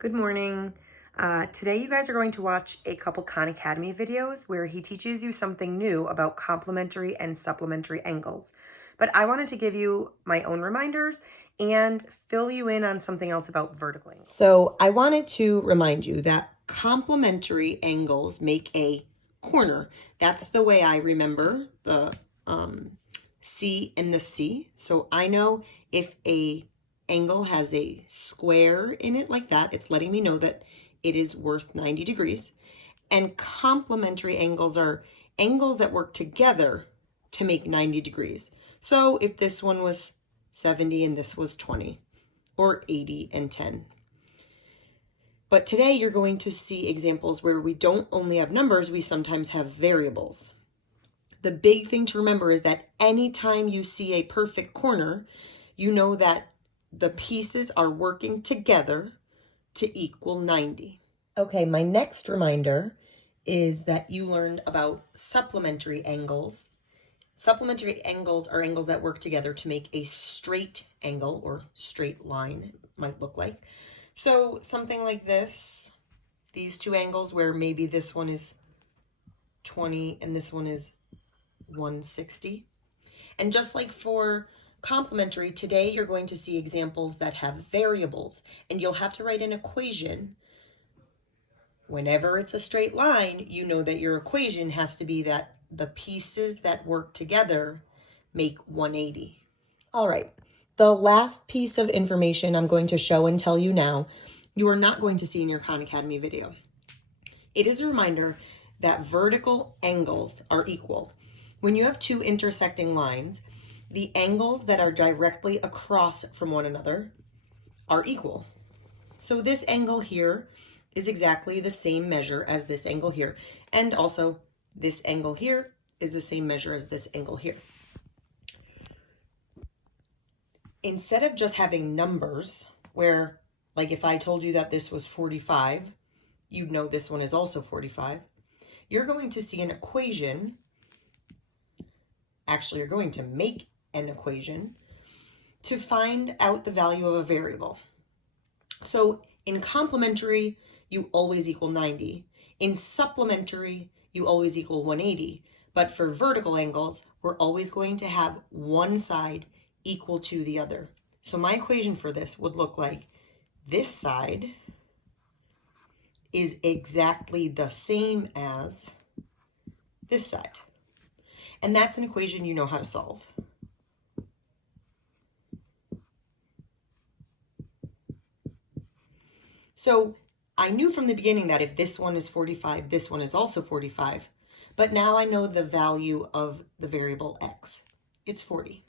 Good morning. Today you guys are going to watch a couple Khan Academy videos where he teaches you something new about complementary and supplementary angles. But I wanted to give you my own reminders and fill you in on something else about vertical angles. So I wanted to remind you that complementary angles make a corner. That's the way I remember the C and the C. So I know if a angle has a square in it like that, it's letting me know that it is worth 90 degrees. And complementary angles are angles that work together to make 90 degrees. So if this one was 70 and this was 20, or 80 and 10. But today you're going to see examples where we don't only have numbers, we sometimes have variables. The big thing to remember is that anytime you see a perfect corner, you know that the pieces are working together to equal 90. Okay, my next reminder is that you learned about supplementary angles. Supplementary angles are angles that work together to make a straight angle or straight line, it might look like. So something like this, these two angles where maybe this one is 20 and this one is 160. And just like for complementary, today you're going to see examples that have variables, and you'll have to write an equation. Whenever it's a straight line, you know that your equation has to be that the pieces that work together make 180. All right, the last piece of information I'm going to show and tell you now, you are not going to see in your Khan Academy video. It is a reminder that vertical angles are equal. When you have two intersecting lines, the angles that are directly across from one another are equal. So this angle here is exactly the same measure as this angle here. And also this angle here is the same measure as this angle here. Instead of just having numbers where, like if I told you that this was 45, you'd know this one is also 45. You're going to see an equation. Actually, you're going to make an equation to find out the value of a variable. So in complementary, you always equal 90. In supplementary, you always equal 180. But for vertical angles, we're always going to have one side equal to the other. So my equation for this would look like this side is exactly the same as this side. And that's an equation you know how to solve. So I knew from the beginning that if this one is 45, this one is also 45. But now I know the value of the variable x. It's 40.